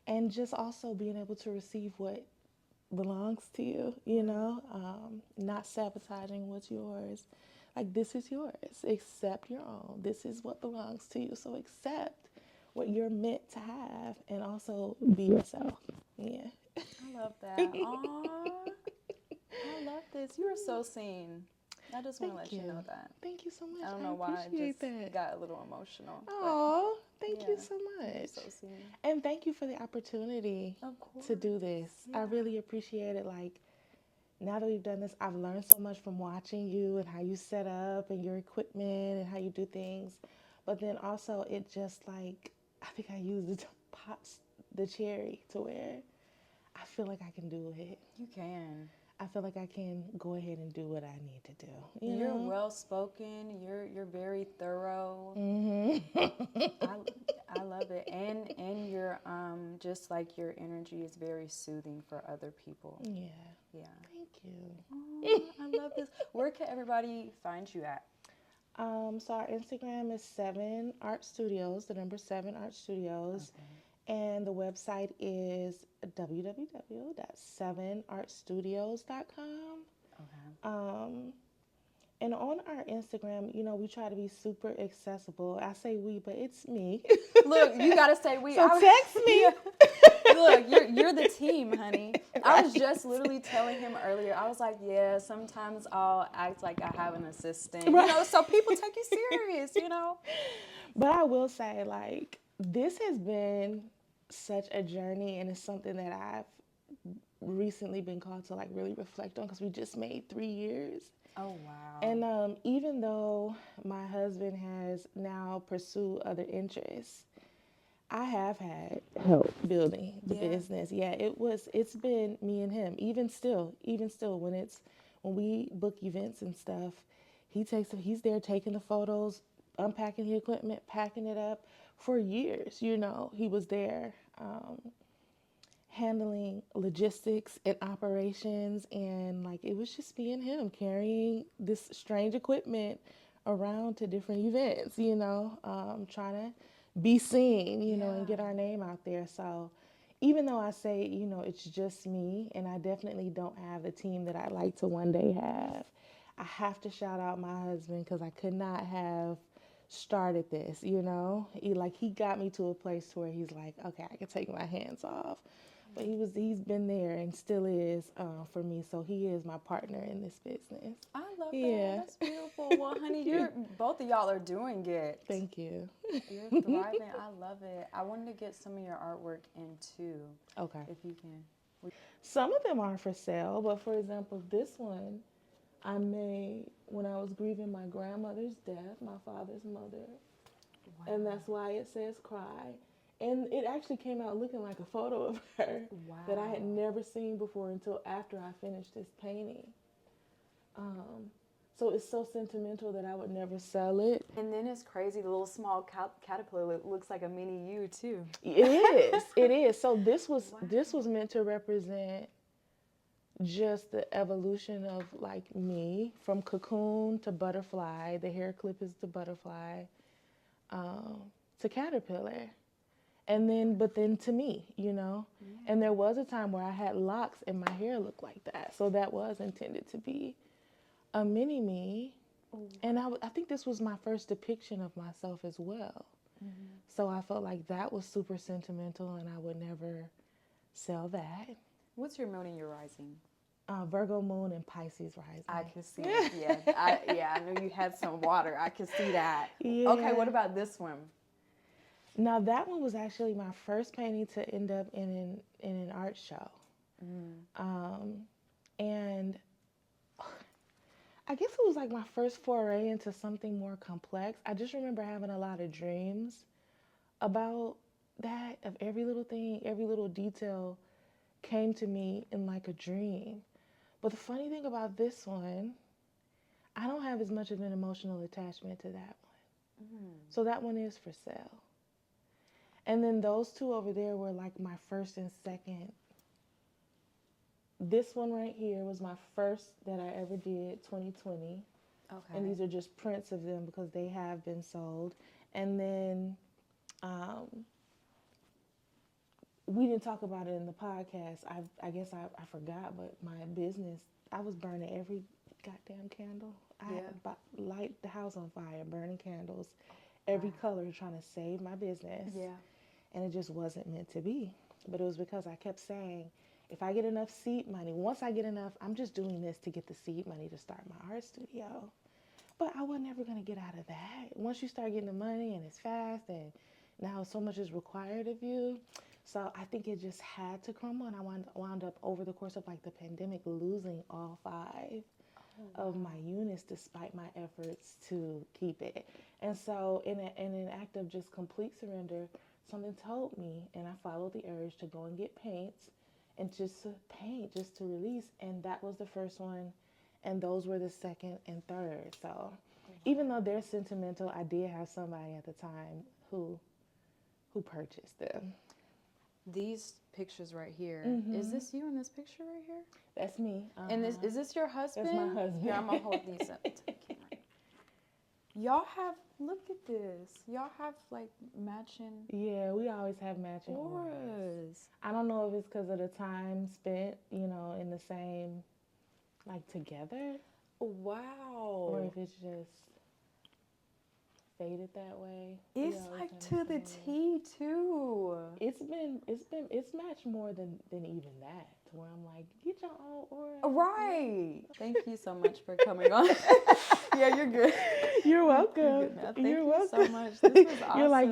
and just also being able to receive what belongs to you, not sabotaging what's yours. Like, this is yours. Accept your own. This is what belongs to you. So accept what you're meant to have and also be yourself. Yeah. I love that. Aww. I love this. You are so seen. I just want to let you know that. Thank you so much. I don't know why I appreciate just that. got a little emotional. Oh, thank you yeah, so much. You're so seen. And thank you for the opportunity Of course. to do this. Yeah. I really appreciate it. Like, now that we've done this, I've learned so much from watching you and how you set up and your equipment and how you do things. But then also, it just like, I think I used it to pop the cherry to where I feel like I can do it. You can. I feel like I can go ahead and do what I need to do. You're know? well spoken. You're very thorough. I love it, and you're just like your energy is very soothing for other people. Yeah. Yeah. Thank you. Oh, I love this. Where can everybody find you at? So our Instagram is 7 Art Studios, the number 7 Art Studios. Okay. And the website is www.7artstudios.com. Okay. And on our Instagram, we try to be super accessible. I say we, but it's me. Look, you gotta say we. So text me. Yeah. Look, you're the team, honey. Right. I was just literally telling him earlier. I was like, yeah, sometimes I'll act like I have an assistant, Right. so people take you serious, But I will say, like, this has been such a journey, and it's something that I've recently been called to like really reflect on because we just made 3 years. Oh, wow. And even though my husband has now pursued other interests, I have had help building the business. Yeah, it's been me and him. Even still, when we book events and stuff, he's there taking the photos, unpacking the equipment, packing it up. For years, he was there handling logistics and operations, and like it was just me and him carrying this strange equipment around to different events, trying to be seen, and get our name out there. So even though I say, it's just me, and I definitely don't have the team that I'd like to one day have, I have to shout out my husband because I could not have started this, he got me to a place where he's like, okay, I can take my hands off. But he's been there and still is for me. So he is my partner in this business. I love that. That's beautiful. Well, honey, both of y'all are doing it. Thank you. You're thriving. I love it. I wanted to get some of your artwork in too. Okay. If you can. Some of them are for sale, but for example, this one I made when I was grieving my grandmother's death, my father's mother. Wow. And that's why it says cry. And it actually came out looking like a photo of her that I had never seen before until after I finished this painting. So it's so sentimental that I would never sell it. And then it's crazy, the little small caterpillar looks like a mini you too. It is. So this was meant to represent just the evolution of like me from cocoon to butterfly. The hair clip is the butterfly to caterpillar. But then to me, and there was a time where I had locks and my hair looked like that. So that was intended to be a mini me. Oh. And I think this was my first depiction of myself as well. Mm-hmm. So I felt like that was super sentimental and I would never sell that. What's your moon and your rising? Virgo moon and Pisces rising. I can see it, yeah. I knew you had some water. I can see that. Yeah. Okay, what about this one? Now, that one was actually my first painting to end up in an art show. Mm. And I guess it was like my first foray into something more complex. I just remember having a lot of dreams about that, of every little thing, every little detail came to me in like a dream. But the funny thing about this one, I don't have as much of an emotional attachment to that one. So that one is for sale. And then those two over there were like my first and second. This one right here was my first that I ever did, 2020. Okay. And these are just prints of them because they have been sold. And then we didn't talk about it in the podcast. I guess I forgot, but my business, I was burning every goddamn candle. I had light the house on fire, burning candles, every color, trying to save my business. Yeah. And it just wasn't meant to be. But it was because I kept saying, if I get enough seed money, once I get enough, I'm just doing this to get the seed money to start my art studio. But I was never going to get out of that. Once you start getting the money and it's fast and now so much is required of you. So I think it just had to crumble, and I wound up over the course of like the pandemic losing all 5 of my units despite my efforts to keep it. And so in an act of just complete surrender, something told me, and I followed the urge to go and get paints and just to paint, just to release. And that was the first one, and those were the second and third. So even though they're sentimental, I did have somebody at the time who purchased them. These pictures right here. Is this you in this picture right here? That's me. And is this your husband? That's my husband. Here, I'm gonna hold these up to the camera. Y'all have, look at this. Y'all have like matching Yeah, we always have matching auras. auras. I don't know if it's because of the time spent, you know, in the same, like together, Wow. or if it's just faded that way. It's We always like have to the same. T too. It's matched more than even that, to where I'm like, get your own aura. Right. Thank you so much for coming on. Yeah, you're good. You're welcome. You're good now. Thank you welcome. so much. This was awesome. You're like,